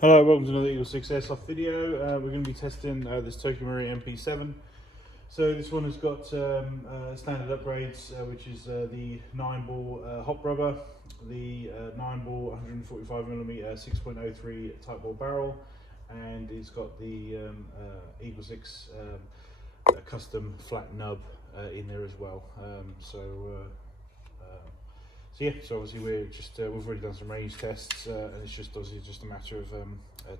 Hello, welcome to another EagleSix Airsoft video. We're going to be testing this TM MP7. So this one has got standard upgrades, which is the Nineball hop rubber, the Nineball 145mm 6.03 type ball barrel, and it's got the EagleSix custom flat nub in there as well. So yeah, so obviously we've already done some range tests, and it's just obviously just a matter of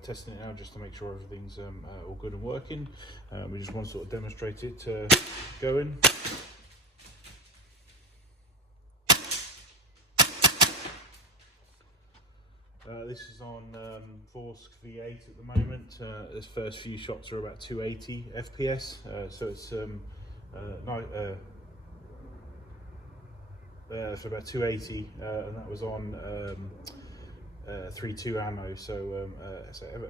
testing it out just to make sure everything's all good and working. We just want to sort of demonstrate it going. This is on vorsk V8 at the moment. This first few shots are about 280 FPS, so it's for about 280, and that was on 3.2 ammo, so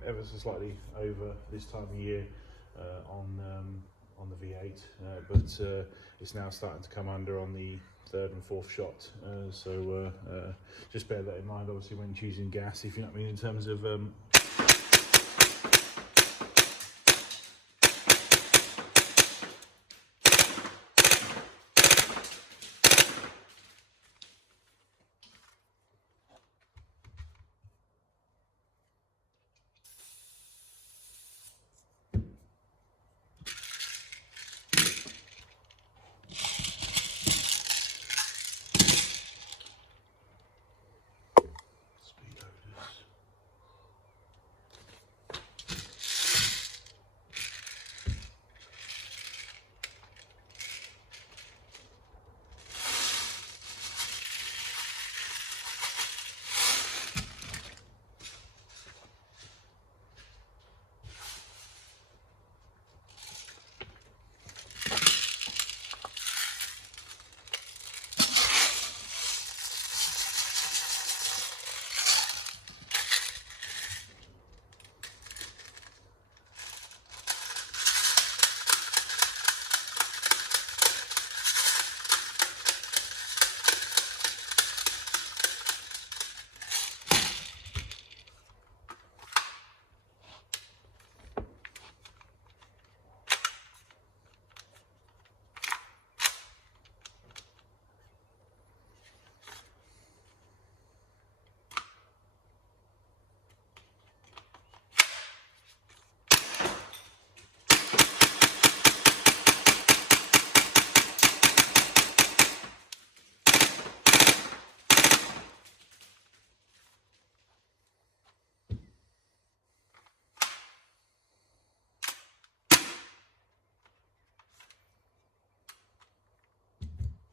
ever so slightly over this time of year on the V8, but it's now starting to come under on the third and fourth shot, so just bear that in mind obviously when choosing gas, if you know what I mean, in terms of